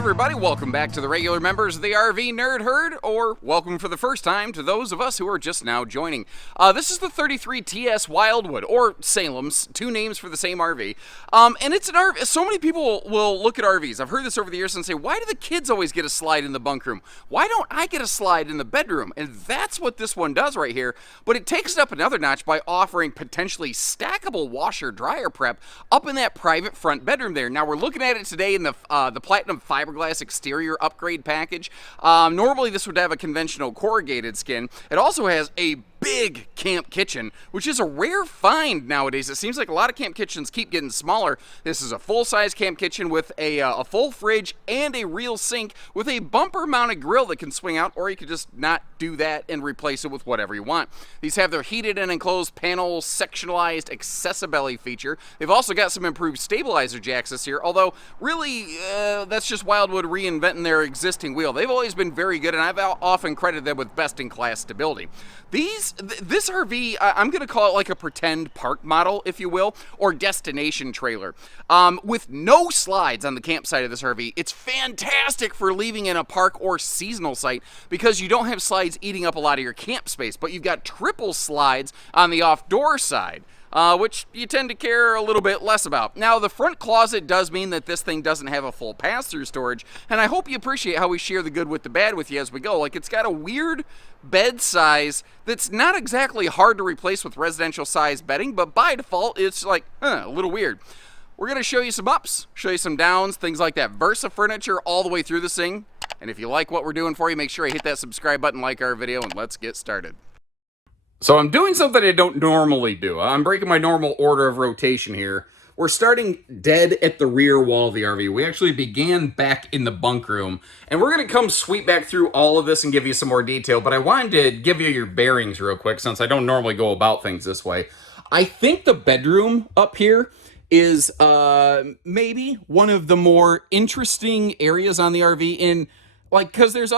everybody, welcome back to the regular members of the RV Nerd Herd, or welcome for the first time to those of us who are just now joining. This is the 33TS Wildwood, or Salem's, two names for the same RV. And it's an RV. So many people will look at RVs. I've heard this over the years and say, why do the kids always get a slide in the bunk room? Why don't I get a slide in the bedroom? And that's what this one does right here. But it takes it up another notch by offering potentially stackable washer-dryer prep up in that private front bedroom there. Now, we're looking at it today in the platinum fiberglass exterior upgrade package. Normally this would have a conventional corrugated skin. It also has a big camp kitchen, which is a rare find nowadays. It seems like a lot of camp kitchens keep getting smaller. This is a full-size camp kitchen with a full fridge and a real sink with a bumper-mounted grill that can swing out, or you could just not do that and replace it with whatever you want. These have their heated and enclosed panel sectionalized accessibility feature. They've also got some improved stabilizer jacks this year, although really that's just Wildwood reinventing their existing wheel. They've always been very good, and I've often credited them with best-in-class stability. This RV, I'm going to call it like a pretend park model, if you will, or destination trailer. With no slides on the campsite of this RV, it's fantastic for leaving in a park or seasonal site because you don't have slides eating up a lot of your camp space, but you've got triple slides on the off-door side. Which you tend to care a little bit less about. Now, the front closet does mean that this thing doesn't have a full pass-through storage, and I hope you appreciate how we share the good with the bad with you as we go. Like, it's got a weird bed size that's not exactly hard to replace with residential size bedding, but by default, it's like, a little weird. We're going to show you some ups, show you some downs, things like that. Versa furniture all the way through this thing. And if you like what we're doing for you, make sure you hit that subscribe button, like our video, and let's get started. So I'm doing something I don't normally do. I'm breaking my normal order of rotation here. We're starting dead at the rear wall of the RV. We actually began back in the bunk room, and we're going to come sweep back through all of this and give you some more detail, but I wanted to give you your bearings real quick since I don't normally go about things this way. I think the bedroom up here is maybe one of the more interesting areas on the RV in, like, because there's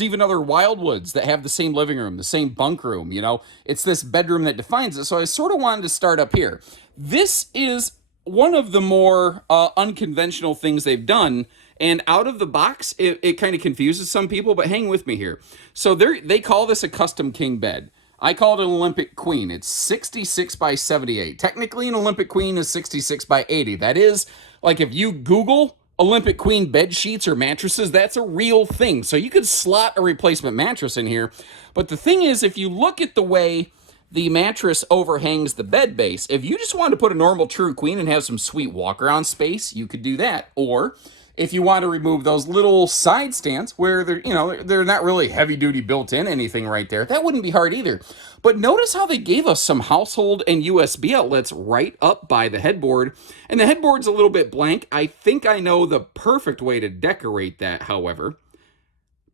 even other Wildwoods that have the same living room, the same bunk room, you know? It's this bedroom that defines it, so I sort of wanted to start up here. This is one of the more unconventional things they've done, and out of the box, it kind of confuses some people, but hang with me here. So they call this a custom king bed. I call it an Olympic Queen. It's 66 by 78. Technically, an Olympic Queen is 66 by 80. That is, like, if you Google Olympic Queen bed sheets or mattresses, that's a real thing. So you could slot a replacement mattress in here. But the thing is, if you look at the way the mattress overhangs the bed base, if you just want to put a normal true queen and have some sweet walk-around space, you could do that. Or if you want to remove those little side stands where they're not really heavy-duty built-in anything right there, that wouldn't be hard either. But notice how they gave us some household and USB outlets right up by the headboard, and the headboard's a little bit blank. I think I know the perfect way to decorate that, however,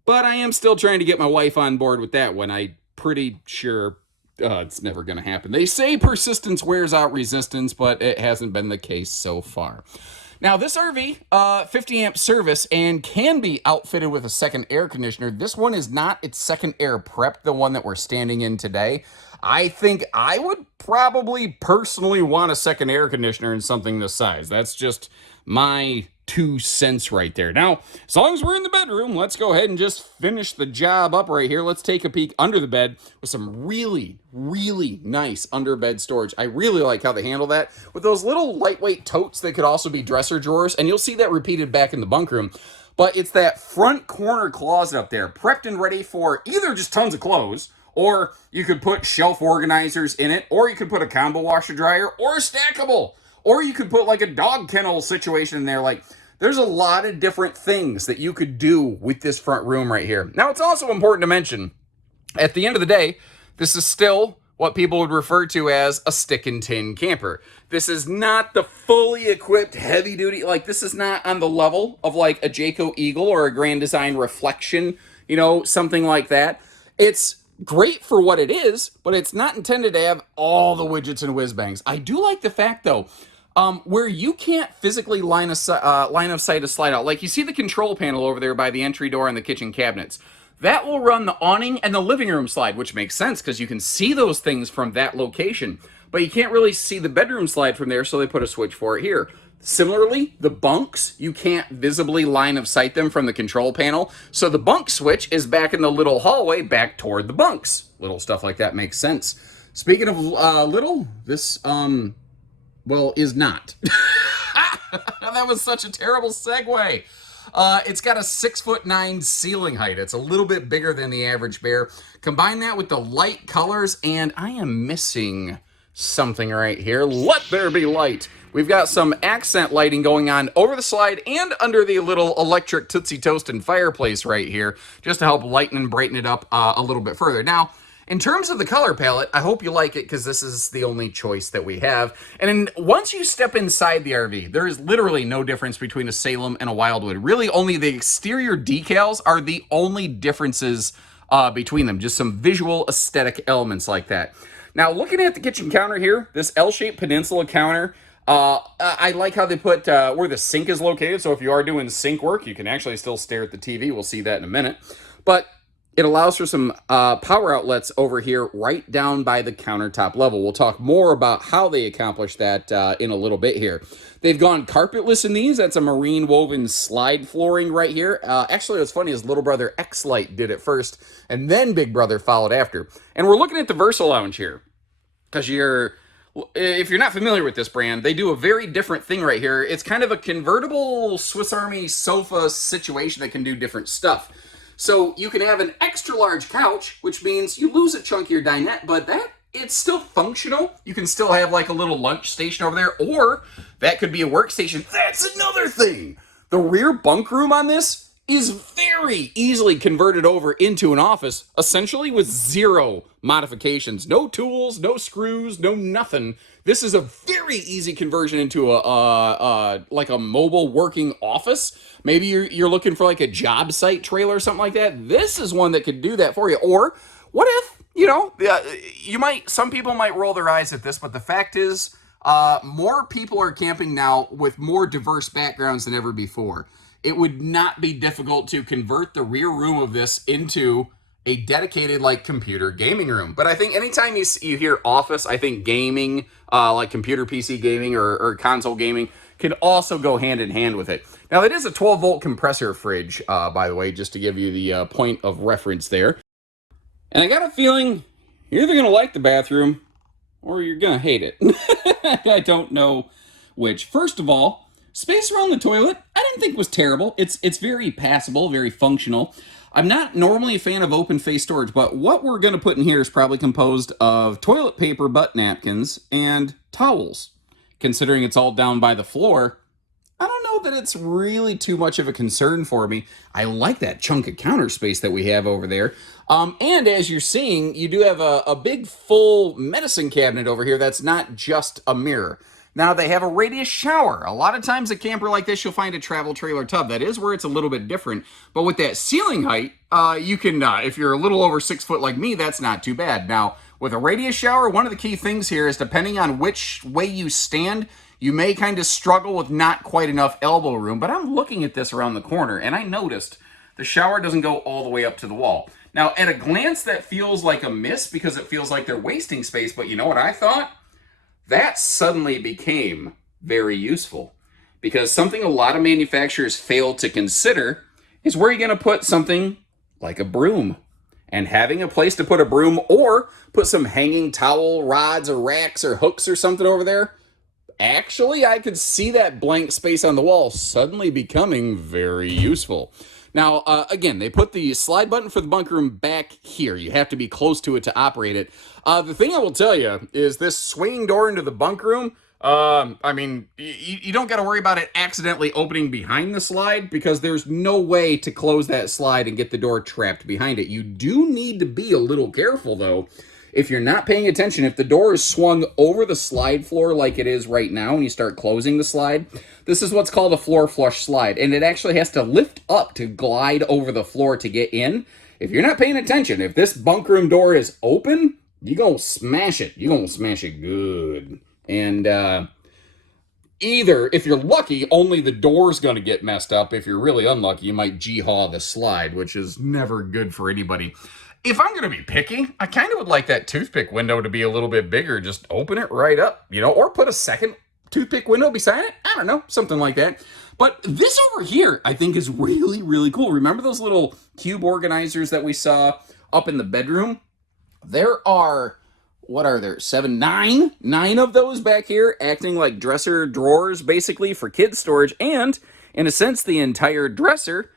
but I am still trying to get my wife on board with that one. I'm pretty sure it's never going to happen. They say persistence wears out resistance, but it hasn't been the case so far. Now, this RV, 50 amp service, and can be outfitted with a second air conditioner. This one is not its second air prepped, the one that we're standing in today. I think I would probably personally want a second air conditioner in something this size. That's just my 2 cents right there. Now, as long as we're in the bedroom, let's go ahead and just finish the job up right here. Let's take a peek under the bed with some really, really nice underbed storage. I really like how they handle that with those little lightweight totes that could also be dresser drawers, and you'll see that repeated back in the bunk room. But it's that front corner closet up there, prepped and ready for either just tons of clothes, or you could put shelf organizers in it, or you could put a combo washer dryer, or stackable. Or you could put like a dog kennel situation in there. Like, there's a lot of different things that you could do with this front room right here. Now, it's also important to mention, at the end of the day, this is still what people would refer to as a stick and tin camper. This is not the fully equipped heavy duty, like, this is not on the level of like a Jayco Eagle or a Grand Design Reflection, you know, something like that. It's great for what it is, but it's not intended to have all the widgets and whiz bangs. I do like the fact, though, where you can't physically line of sight a slide out. Like, you see the control panel over there by the entry door and the kitchen cabinets. That will run the awning and the living room slide, which makes sense because you can see those things from that location. But you can't really see the bedroom slide from there, so they put a switch for it here. Similarly, the bunks, you can't visibly line of sight them from the control panel. So the bunk switch is back in the little hallway back toward the bunks. Little stuff like that makes sense. Speaking of little, this, well, is not. That was such a terrible segue. It's got a 6'9" ceiling height. It's a little bit bigger than the average bear. Combine that with the light colors, and I am missing something right here. Let there be light. We've got some accent lighting going on over the slide and under the little electric Tootsie Toast and fireplace right here, just to help lighten and brighten it up a little bit further. Now, in terms of the color palette, I hope you like it because this is the only choice that we have. And once you step inside the RV, there is literally no difference between a Salem and a Wildwood. Really, only the exterior decals are the only differences between them. Just some visual aesthetic elements like that. Now, looking at the kitchen counter here, this L-shaped peninsula counter, I like how they put where the sink is located. So if you are doing sink work, you can actually still stare at the TV. We'll see that in a minute. But it allows for some power outlets over here right down by the countertop level. We'll talk more about how they accomplish that in a little bit here. They've gone carpetless in these. That's a marine woven slide flooring right here. Actually, what's funny is little brother X-Lite did it first, and then big brother followed after. And we're looking at the VersaLounge here, because if you're not familiar with this brand, they do a very different thing right here. It's kind of a convertible Swiss Army sofa situation that can do different stuff. So you can have an extra large couch, which means you lose a chunk of your dinette, but it's still functional. You can still have like a little lunch station over there, or that could be a workstation. That's another thing. The rear bunk room on this is very easily converted over into an office, essentially with zero modifications. No tools, no screws, no nothing. This is a very easy conversion into like a mobile working office. Maybe you're looking for like a job site trailer or something like that. This is one that could do that for you. Or what if, some people might roll their eyes at this, but the fact is, more people are camping now with more diverse backgrounds than ever before. It would not be difficult to convert the rear room of this into a dedicated like computer gaming room. But I think anytime you hear office, I think gaming, like computer PC gaming or console gaming, can also go hand in hand with it. Now, it is a 12-volt compressor fridge, by the way, just to give you the point of reference there. And I got a feeling you're either going to like the bathroom or you're going to hate it. I don't know which. First of all, space around the toilet, I didn't think was terrible. It's very passable, very functional. I'm not normally a fan of open face storage, but what we're going to put in here is probably composed of toilet paper butt napkins and towels. Considering it's all down by the floor, I don't know that it's really too much of a concern for me. I like that chunk of counter space that we have over there. And as you're seeing, you do have a big full medicine cabinet over here that's not just a mirror. Now, they have a radius shower. A lot of times a camper like this, you'll find a travel trailer tub. That is where it's a little bit different. But with that ceiling height, you can, if you're a little over 6 foot like me, that's not too bad. Now, with a radius shower, one of the key things here is depending on which way you stand, you may kind of struggle with not quite enough elbow room. But I'm looking at this around the corner, and I noticed the shower doesn't go all the way up to the wall. Now, at a glance, that feels like a miss because it feels like they're wasting space. But you know what I thought? That suddenly became very useful, because something a lot of manufacturers fail to consider is where you're going to put something like a broom. And having a place to put a broom or put some hanging towel rods or racks or hooks or something over there, actually, I could see that blank space on the wall suddenly becoming very useful. Now, again, they put the slide button for the bunk room back here. You have to be close to it to operate it. The thing I will tell you is this swinging door into the bunk room, I mean, you don't got to worry about it accidentally opening behind the slide, because there's no way to close that slide and get the door trapped behind it. You do need to be a little careful, though. If you're not paying attention, if the door is swung over the slide floor like it is right now and you start closing the slide, this is what's called a floor flush slide, and it actually has to lift up to glide over the floor to get in. If you're not paying attention, if this bunk room door is open, you're going to smash it. You're going to smash it good. And either, if you're lucky, only the door's going to get messed up. If you're really unlucky, you might G-haw the slide, which is never good for anybody. If I'm going to be picky, I kind of would like that toothpick window to be a little bit bigger. Just open it right up, or put a second toothpick window beside it. I don't know, something like that. But this over here, I think, is really, really cool. Remember those little cube organizers that we saw up in the bedroom? There are, what are there, nine of those back here, acting like dresser drawers, basically, for kids' storage. And, in a sense, the entire dresser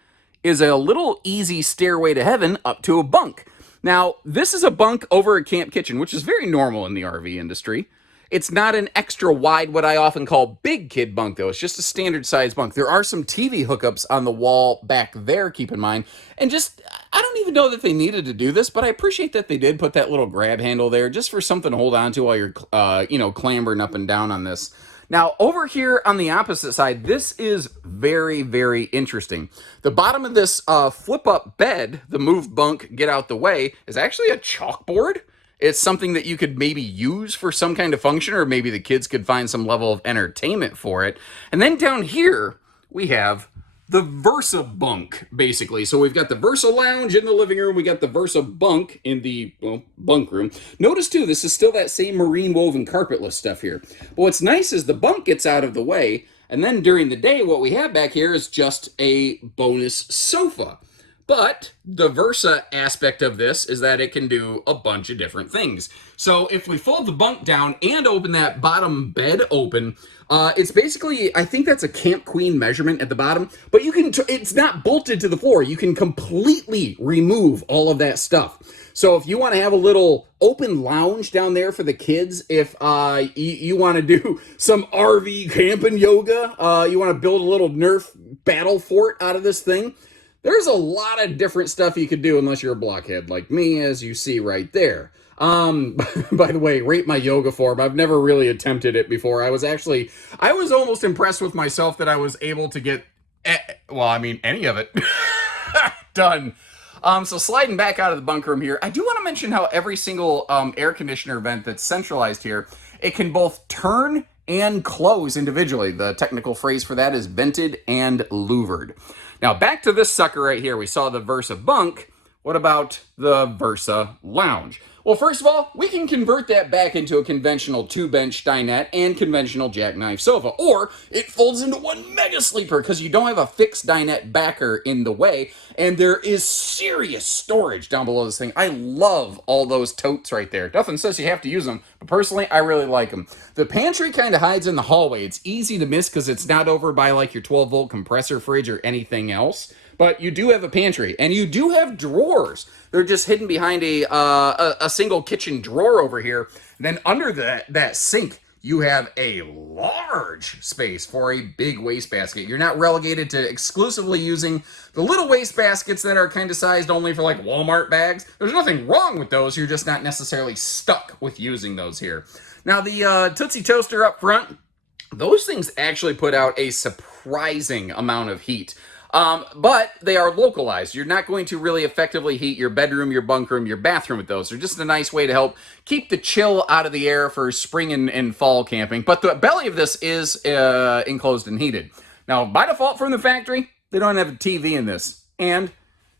is a little easy stairway to heaven up to a bunk. Now, this is a bunk over a camp kitchen, which is very normal in the RV industry. It's not an extra wide, what I often call big kid bunk, though. It's just a standard size bunk. There are some TV hookups on the wall back there, keep in mind. And just, I don't even know that they needed to do this, but I appreciate that they did put that little grab handle there just for something to hold on to while you're, clambering up and down on this. Now, over here on the opposite side, this is very, very interesting. The bottom of this flip-up bed, the move bunk, get out the way, is actually a chalkboard. It's something that you could maybe use for some kind of function, or maybe the kids could find some level of entertainment for it. And then down here, we have the VersaBunk, basically. So we've got the VersaLounge in the living room. We got the VersaBunk in the, bunk room. Notice, too, this is still that same marine woven carpetless stuff here. But what's nice is the bunk gets out of the way, and then during the day, what we have back here is just a bonus sofa. But the Versa aspect of this is that it can do a bunch of different things. So if we fold the bunk down and open that bottom bed open, it's basically, I think that's a Camp Queen measurement at the bottom, but you can, it's not bolted to the floor. You can completely remove all of that stuff. So if you want to have a little open lounge down there for the kids, if you want to do some RV camping yoga, you want to build a little Nerf battle fort out of this thing, there's a lot of different stuff you could do unless you're a blockhead like me, as you see right there. By the way, rate my yoga form. I've never really attempted it before. I was almost impressed with myself that I was able to get, any of it done. So sliding back out of the bunk room here, I do want to mention how every single air conditioner vent that's centralized here, it can both turn and close individually. The technical phrase for that is vented and louvered. Now, back to this sucker right here. We saw the VersaBunk. What about the VersaLounge? Well, first of all, we can convert that back into a conventional 2-bench dinette and conventional jackknife sofa, or it folds into one mega sleeper because you don't have a fixed dinette backer in the way, and there is serious storage down below this thing. I love all those totes right there. Nothing says you have to use them, but personally, I really like them. The pantry kind of hides in the hallway. It's easy to miss because it's not over by like your 12-volt compressor fridge or anything else. But you do have a pantry, and you do have drawers. They're just hidden behind a single kitchen drawer over here. And then under that sink, you have a large space for a big wastebasket. You're not relegated to exclusively using the little wastebaskets that are kind of sized only for like Walmart bags. There's nothing wrong with those. You're just not necessarily stuck with using those here. Now, the Tootsie Toaster up front, those things actually put out a surprising amount of heat. But they are localized. You're not going to really effectively heat your bedroom, your bunk room, your bathroom with those. They're just a nice way to help keep the chill out of the air for spring and fall camping. But the belly of this is enclosed and heated. Now, by default from the factory, they don't have a TV in this. And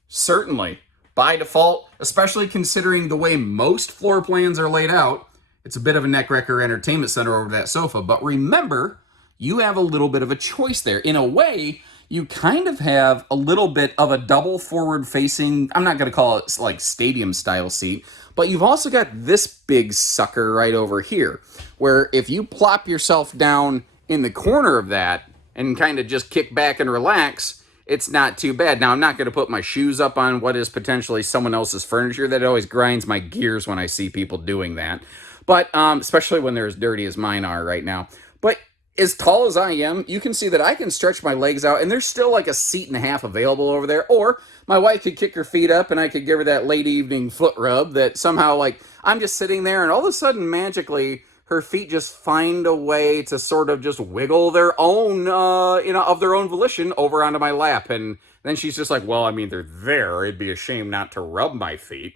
certainly, by default, especially considering the way most floor plans are laid out, it's a bit of a neck wrecker entertainment center over that sofa. But remember, you have a little bit of a choice there. In a way, you kind of have a little bit of a double forward facing, I'm not going to call it like stadium style seat, but you've also got this big sucker right over here, where if you plop yourself down in the corner of that and kind of just kick back and relax, it's not too bad. Now, I'm not going to put my shoes up on what is potentially someone else's furniture. That always grinds my gears when I see people doing that. But especially when they're as dirty as mine are right now. But as tall as I am, you can see that I can stretch my legs out, and there's still like a seat and a half available over there. Or my wife could kick her feet up, and I could give her that late evening foot rub that somehow, like, I'm just sitting there, and all of a sudden, magically, her feet just find a way to sort of just wiggle their own, of their own volition over onto my lap. And then she's just like, well, I mean, they're there. It'd be a shame not to rub my feet.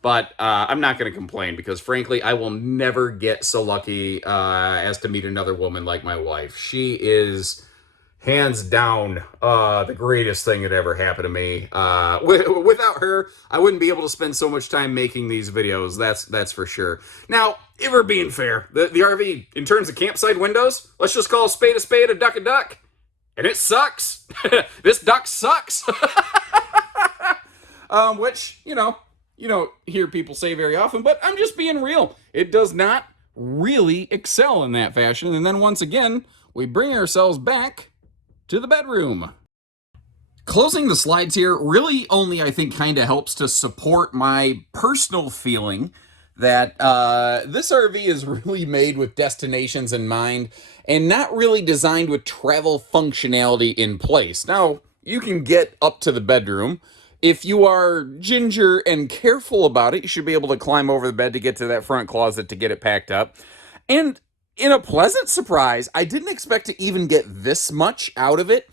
But I'm not going to complain because, frankly, I will never get so lucky as to meet another woman like my wife. She is hands down, the greatest thing that ever happened to me. Without her, I wouldn't be able to spend so much time making these videos. That's for sure. Now, if we're being fair, the RV, in terms of campsite windows, let's just call a spade, a duck a duck. And it sucks. This duck sucks. Which, you don't hear people say very often, but I'm just being real. It does not really excel in that fashion. And then once again, we bring ourselves back to the bedroom. Closing the slides here really only, I think, kind of helps to support my personal feeling that this RV is really made with destinations in mind and not really designed with travel functionality in place. Now, you can get up to the bedroom. If you are ginger and careful about it, you should be able to climb over the bed to get to that front closet to get it packed up. And in a pleasant surprise, I didn't expect to even get this much out of it.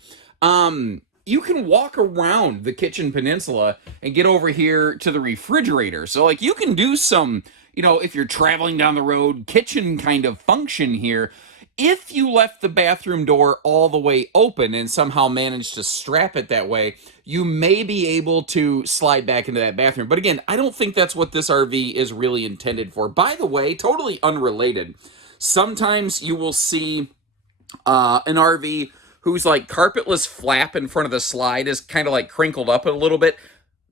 You can walk around the kitchen peninsula and get over here to the refrigerator. So, like, you can do some, if you're traveling down the road, kitchen kind of function here. If you left the bathroom door all the way open and somehow managed to strap it that way, you may be able to slide back into that bathroom. But again, I don't think that's what this RV is really intended for. By the way, totally unrelated, sometimes you will see an RV whose like carpetless flap in front of the slide is kind of like crinkled up a little bit.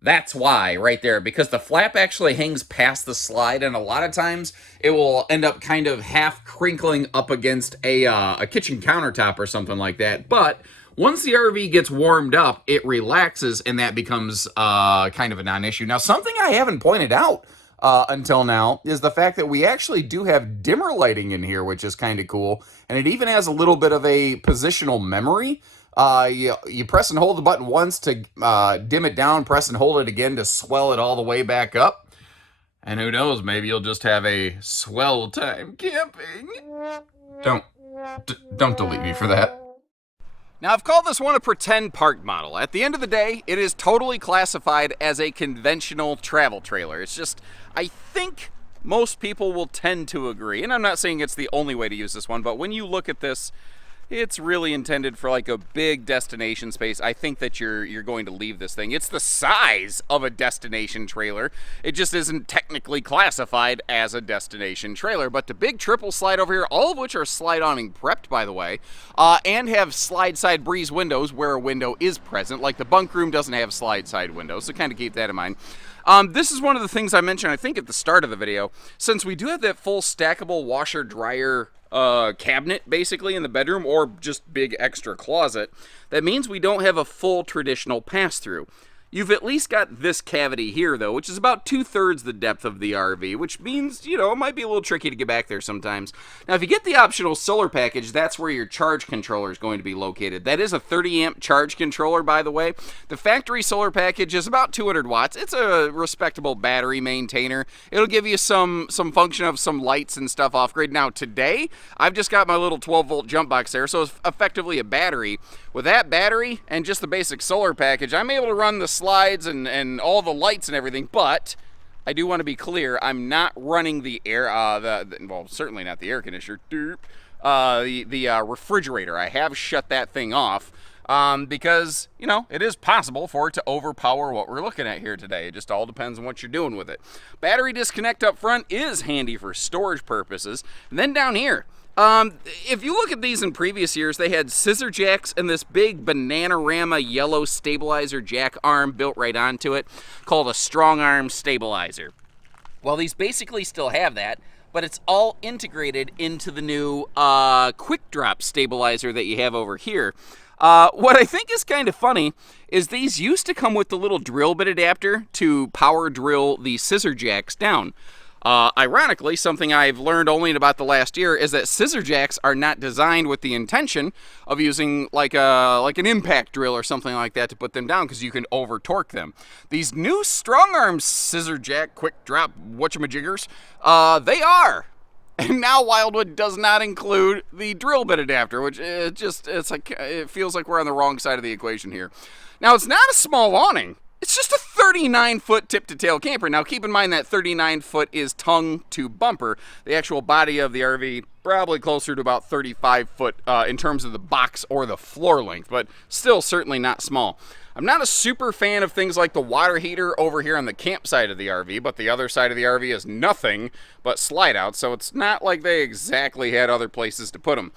That's why, right there, because the flap actually hangs past the slide, and a lot of times it will end up kind of half crinkling up against a kitchen countertop or something like that. But once the RV gets warmed up, it relaxes, and that becomes kind of a non-issue. Now, something I haven't pointed out until now is the fact that we actually do have dimmer lighting in here, which is kind of cool, and it even has a little bit of a positional memory. You press and hold the button once to dim it down, press and hold it again to swell it all the way back up. And who knows, maybe you'll just have a swell time camping. Don't delete me for that. Now, I've called this one a pretend park model. At the end of the day, it is totally classified as a conventional travel trailer. It's just, I think most people will tend to agree, and I'm not saying it's the only way to use this one, but when you look at this, it's really intended for like a big destination space. I think that you're going to leave this thing. It's the size of a destination trailer. It just isn't technically classified as a destination trailer. But the big triple slide over here, all of which are slide awning prepped, by the way, and have slide side breeze windows where a window is present. Like the bunk room doesn't have slide side windows, so kind of keep that in mind. This is one of the things I mentioned, I think, at the start of the video. Since we do have that full stackable washer-dryer cabinet, basically, in the bedroom, or just big extra closet, that means we don't have a full traditional pass-through. You've at least got this cavity here, though, which is about 2/3 the depth of the RV, which means, it might be a little tricky to get back there sometimes. Now, if you get the optional solar package, that's where your charge controller is going to be located. That is a 30-amp charge controller, by the way. The factory solar package is about 200 watts. It's a respectable battery maintainer. It'll give you some function of some lights and stuff off-grid. Now, today, I've just got my little 12-volt jump box there, so it's effectively a battery. With that battery and just the basic solar package, I'm able to run the slides and all the lights and everything, but I do want to be clear, I'm not running the air, well, certainly not the air conditioner, the refrigerator. I have shut that thing off because, it is possible for it to overpower what we're looking at here today. It just all depends on what you're doing with it. Battery disconnect up front is handy for storage purposes. And then down here, if you look at these in previous years, they had scissor jacks and this big Bananarama yellow stabilizer jack arm built right onto it called a strong arm stabilizer. Well, these basically still have that, but it's all integrated into the new quick drop stabilizer that you have over here. What I think is kind of funny is these used to come with the little drill bit adapter to power drill the scissor jacks down. Ironically, something I've learned only in about the last year is that scissor jacks are not designed with the intention of using like an impact drill or something like that to put them down, because you can over torque them. These new strong arm scissor jack quick drop whatchamajiggers, they are. And now Wildwood does not include the drill bit adapter, which it feels like we're on the wrong side of the equation here. Now, it's not a small awning. It's just a 39-foot tip-to-tail camper. Now, keep in mind that 39-foot is tongue to bumper. The actual body of the RV probably closer to about 35-foot in terms of the box or the floor length, but still certainly not small. I'm not a super fan of things like the water heater over here on the campsite of the RV, but the other side of the RV is nothing but slide out, so it's not like they exactly had other places to put them.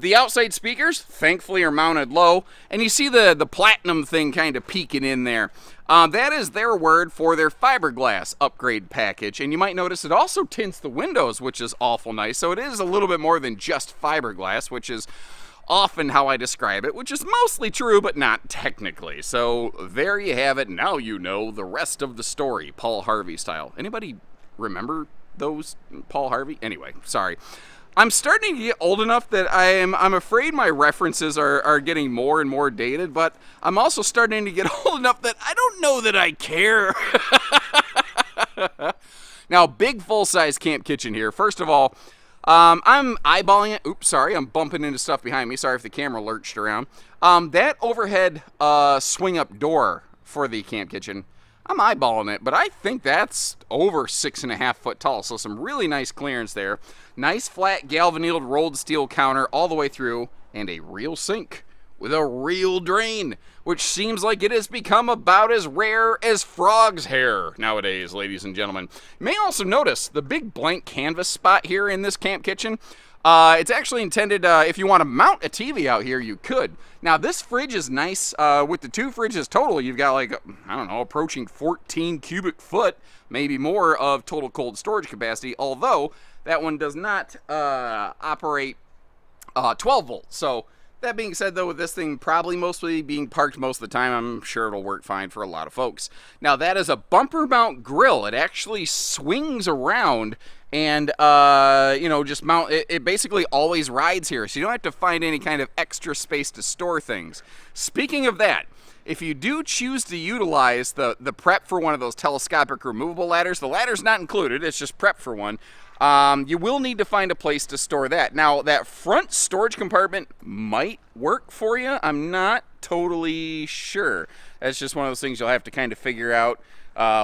The outside speakers, thankfully, are mounted low, and you see the platinum thing kind of peeking in there. That is their word for their fiberglass upgrade package, and you might notice it also tints the windows, which is awful nice, so it is a little bit more than just fiberglass, which is often how I describe it, which is mostly true, but not technically. So there you have it. Now you know the rest of the story, Paul Harvey style. Anybody remember those Paul Harvey? Anyway, sorry. I'm starting to get old enough that I'm afraid my references are getting more and more dated, but I'm also starting to get old enough that I don't know that I care. Now, big full-size camp kitchen here. First of all, I'm eyeballing it. Oops, sorry, I'm bumping into stuff behind me. Sorry if the camera lurched around. That overhead swing-up door for the camp kitchen, I'm eyeballing it, but I think that's over 6.5 foot tall, so some really nice clearance there. Nice flat galvanized rolled steel counter all the way through, and a real sink with a real drain, which seems like it has become about as rare as frog's hair nowadays, ladies and gentlemen. You may also notice the big blank canvas spot here in this camp kitchen. It's actually intended, if you want to mount a TV out here, you could. Now, this fridge is nice. With the two fridges total, you've got like, I don't know, approaching 14 cubic foot, maybe more of total cold storage capacity, although that one does not operate 12 volts. So, that being said, though, with this thing probably mostly being parked most of the time, I'm sure it'll work fine for a lot of folks. Now, that is a bumper mount grill. It actually swings around and, you know, just mount. It basically always rides here, so you don't have to find any kind of extra space to store things. Speaking of that, if you do choose to utilize the prep for one of those telescopic removable ladders, the ladder's not included, it's just prep for one. You will need to find a place to store that. Now, that front storage compartment might work for you. I'm not totally sure. That's just one of those things you'll have to kind of figure out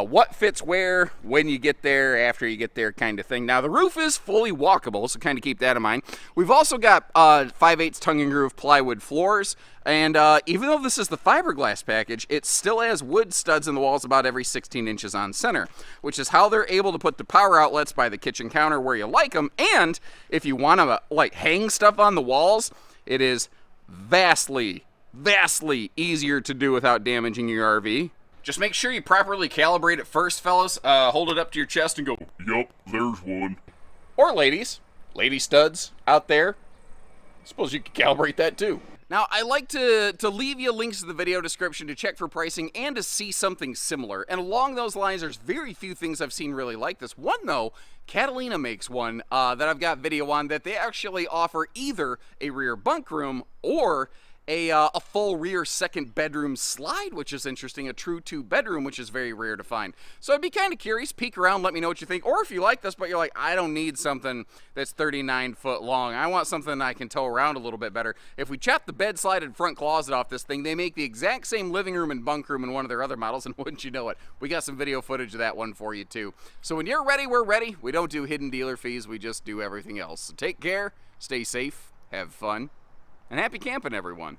what fits where, when you get there, after you get there kind of thing. Now, the roof is fully walkable, so kind of keep that in mind. We've also got 5/8 tongue and groove plywood floors, and even though this is the fiberglass package, it still has wood studs in the walls about every 16 inches on center, which is how they're able to put the power outlets by the kitchen counter where you like them, and if you want to like hang stuff on the walls, it is vastly easier to do without damaging your RV. Just make sure you properly calibrate it first, fellas. Hold it up to your chest and go, Yup, there's one. or ladies, lady studs out there. Suppose you could calibrate that too. Now, I like to leave you links to the video description to check for pricing and to see something similar. And along those lines, there's very few things I've seen really like this. One, though, Catalina makes one that I've got video on that they actually offer either a rear bunk room or a full rear second bedroom slide, which is interesting, a true 2-bedroom, which is very rare to find. So I'd be kind of curious, peek around, let me know what you think, or if you like this, but you're like, I don't need something that's 39 foot long. I want something I can tow around a little bit better. If we chop the bed slide and front closet off this thing, they make the exact same living room and bunk room in one of their other models, and wouldn't you know it, we got some video footage of that one for you too. So when you're ready, we're ready. We don't do hidden dealer fees, we just do everything else. So take care, stay safe, have fun, and happy camping, everyone.